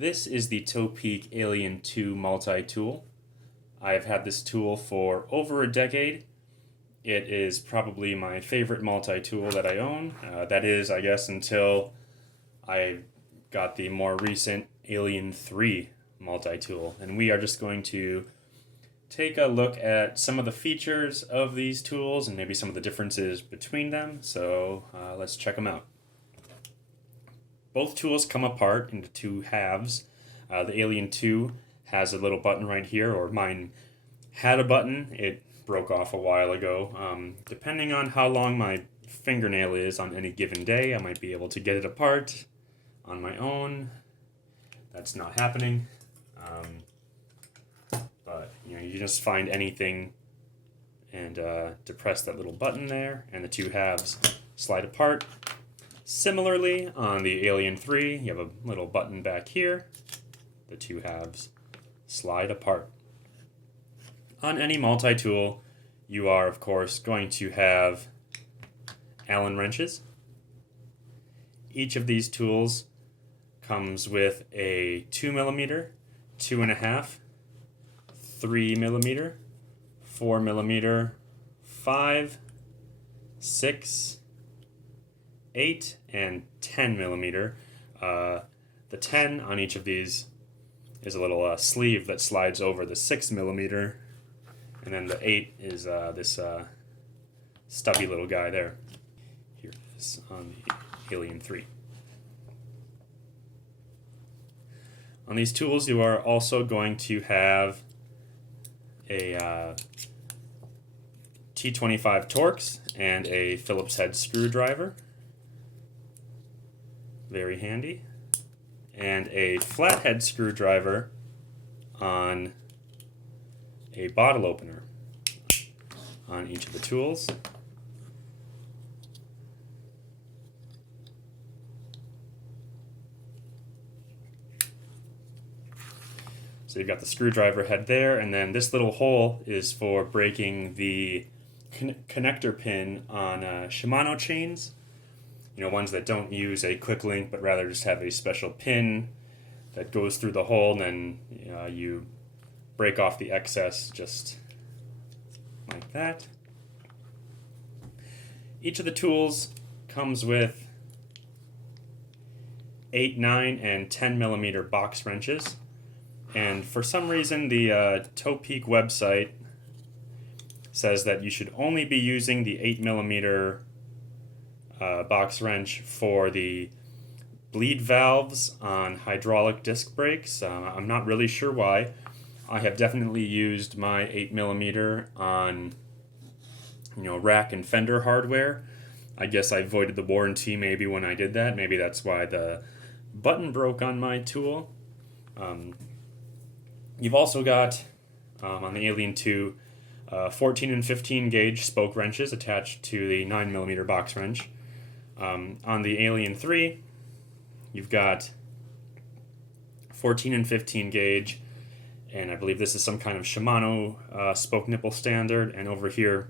This is the Topeak Alien 2 multi-tool. I have had this tool for over a decade. It is probably my favorite multi-tool that I own. That is, I guess, until I got the more recent Alien 3 multi-tool. And we are just going to take a look at some of the features of these tools and maybe some of the differences between them. So let's check them out. Both tools come apart into two halves. The Alien 2 has a little button right here, or mine had a button. It broke off a while ago. Depending on how long my fingernail is on any given day, I might be able to get it apart on my own. That's not happening. But you just find anything and depress that little button there, and the two halves slide apart. Similarly, on the Alien 3, you have a little button back here. The two halves slide apart. On any multi-tool, you are, of course, going to have Allen wrenches. Each of these tools comes with a 2mm, 2.5, 3mm, 4mm, 5, 6, 8, and 10mm. The 10 on each of these is a little sleeve that slides over the 6mm, and then the 8 is this stubby little guy there. Here it is on the Alien 3. On these tools, you are also going to have a T25 Torx and a Phillips head screwdriver. Very handy. And a flathead screwdriver on a bottle opener on each of the tools. So you've got the screwdriver head there, and then this little hole is for breaking the connector pin on Shimano chains. Ones that don't use a quick link, but rather just have a special pin that goes through the hole, and then you break off the excess just like that. Each of the tools comes with 8, 9, and 10mm box wrenches, and for some reason the Topeak website says that you should only be using the 8mm box wrench for the bleed valves on hydraulic disc brakes. I'm not really sure why. I have definitely used my 8mm on rack and fender hardware. I guess I voided the warranty maybe when I did that. Maybe that's why the button broke on my tool. You've also got on the Alien 2 14 and 15 gauge spoke wrenches attached to the 9mm box wrench. On the Alien 3, you've got 14 and 15 gauge, and I believe this is some kind of Shimano spoke nipple standard, and over here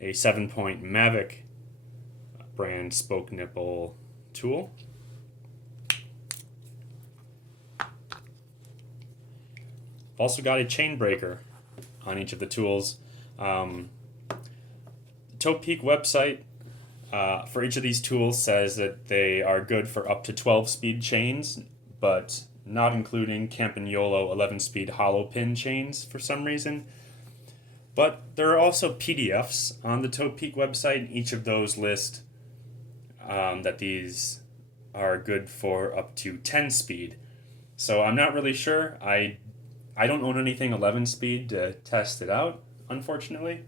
a 7-point Mavic brand spoke nipple tool. Also got a chain breaker on each of the tools. The Topeak website for each of these tools says that they are good for up to 12-speed chains, but not including Campagnolo 11-speed hollow pin chains for some reason. But there are also PDFs on the Topeak website, and each of those list that these are good for up to 10-speed. So I'm not really sure. I don't own anything 11-speed to test it out, unfortunately.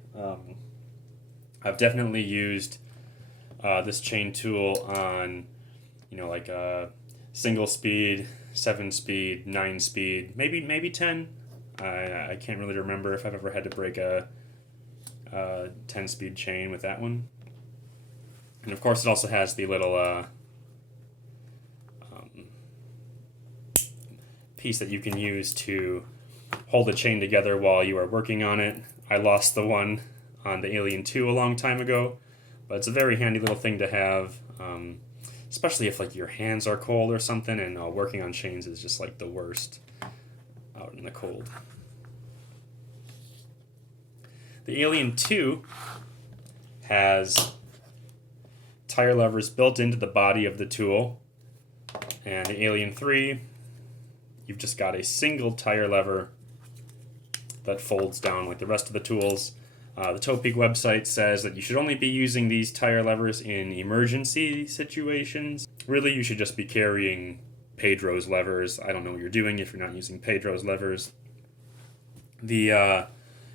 I've definitely used this chain tool on, like single speed, 7-speed, 9-speed, maybe 10. I can't really remember if I've ever had to break a 10-speed chain with that one. And of course, it also has the little piece that you can use to hold the chain together while you are working on it. I lost the one on the Alien 2 a long time ago, but it's a very handy little thing to have. especially if like your hands are cold or something, and working on chains is just like the worst out in the cold. The Alien 2 has tire levers built into the body of the tool, and the Alien 3, you've just got a single tire lever that folds down like the rest of the tools. The Topeak website says that you should only be using these tire levers in emergency situations. Really, you should just be carrying Pedro's levers. I don't know what you're doing if you're not using Pedro's levers. The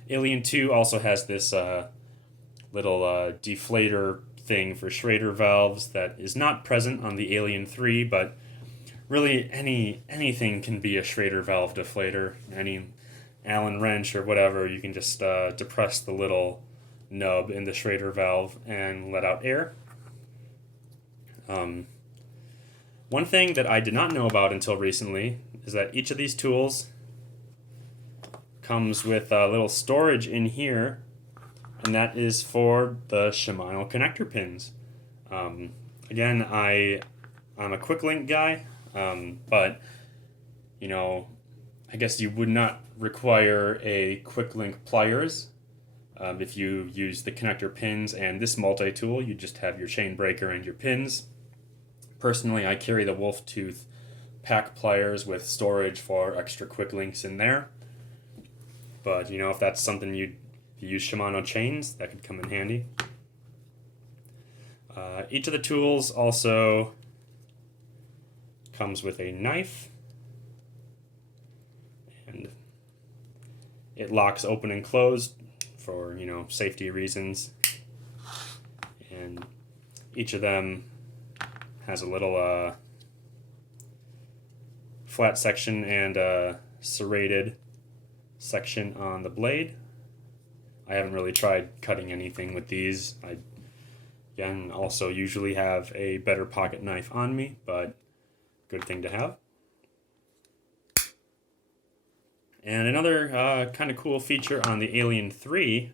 Alien 2 also has this little deflator thing for Schrader valves that is not present on the Alien 3, but really anything can be a Schrader valve deflator. Any Allen wrench or whatever, you can just depress the little nub in the Schrader valve and let out air. One thing that I did not know about until recently is that each of these tools comes with a little storage in here, and that is for the Shimano connector pins. Again, I'm a quick link guy, but you know, I guess you would not require a quick link pliers if you use the connector pins and this multi-tool. You just have your chain breaker and your pins. Personally, I carry the Wolf Tooth pack pliers with storage for extra quick links in there. But you know, if that's something you use Shimano chains, that could come in handy. Each of the tools also comes with a knife, and it locks open and closed for, you know, safety reasons. And each of them has a little flat section and a serrated section on the blade. I haven't really tried cutting anything with these. I, again, also usually have a better pocket knife on me, but good thing to have. And another kind of cool feature on the Alien 3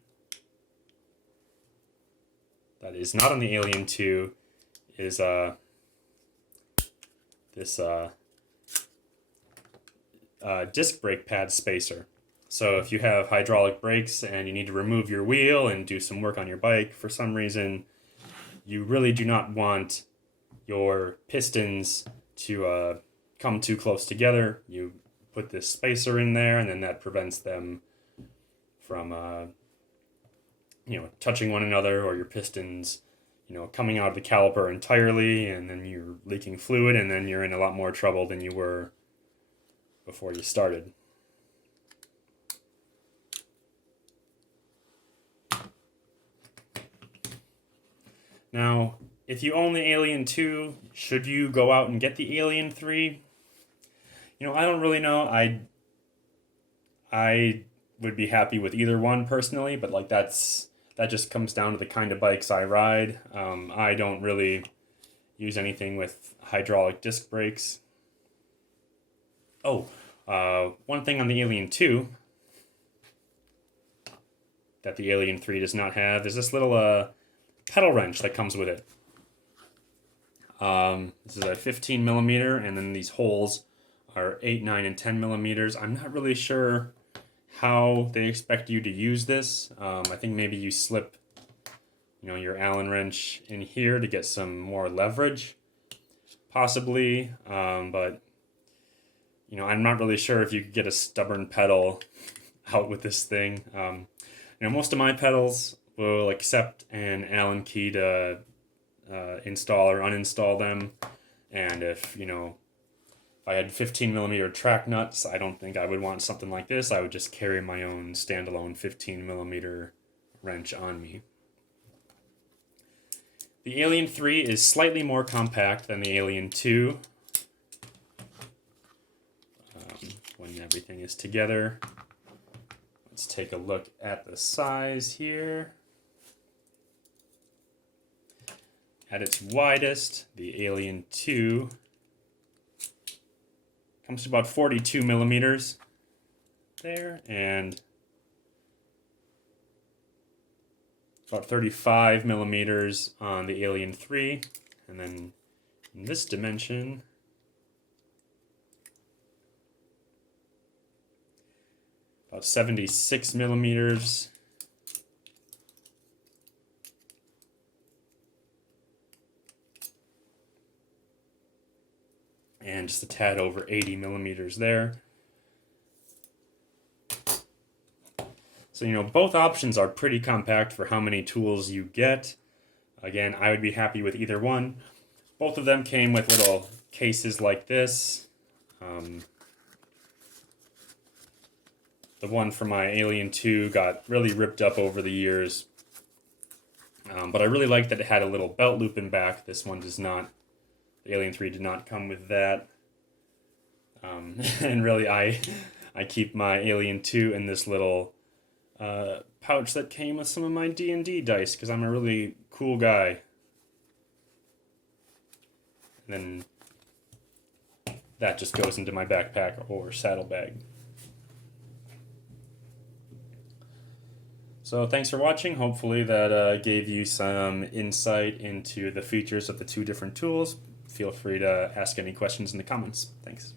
that is not on the Alien 2 is this disc brake pad spacer. So if you have hydraulic brakes and you need to remove your wheel and do some work on your bike for some reason, you really do not want your pistons to come too close together. You put this spacer in there, and then that prevents them from you know, touching one another, or your pistons, you know, coming out of the caliper entirely, and then you're leaking fluid, and then you're in a lot more trouble than you were before you started. Now, if you own the Alien 2, should you go out and get the Alien 3? You know, I don't really know. I would be happy with either one personally, but like that just comes down to the kind of bikes I ride. I don't really use anything with hydraulic disc brakes. Oh, one thing on the Alien 2 that the Alien 3 does not have is this little pedal wrench that comes with it. This is a 15 millimeter, and then these holes are 8, 9, and 10 millimeters. I'm not really sure how they expect you to use this. I think maybe you slip, you know, your Allen wrench in here to get some more leverage, possibly. But you know, I'm not really sure if you could get a stubborn pedal out with this thing. You know, most of my pedals will accept an Allen key to install or uninstall them, and if, you know, if I had 15 millimeter track nuts, I don't think I would want something like this. I would just carry my own standalone 15 millimeter wrench on me. The Alien 3 is slightly more compact than the Alien 2 when everything is together. Let's take a look at the size here. At its widest, the Alien 2 comes to about 42 millimeters there, and about 35 millimeters on the Alien 3, and then In this dimension, about 76 millimeters. And just a tad over 80 millimeters there. So, both options are pretty compact for how many tools you get. Again, I would be happy with either one. Both of them came with little cases like this. The one for my Alien 2 got really ripped up over the years. But I really liked that it had a little belt loop in back. This one does not. The Alien 3 did not come with that. And really, I keep my Alien 2 in this little pouch that came with some of my D&D dice because I'm a really cool guy. And then that just goes into my backpack or saddlebag. So thanks for watching. Hopefully that gave you some insight into the features of the two different tools. Feel free to ask any questions in the comments. Thanks.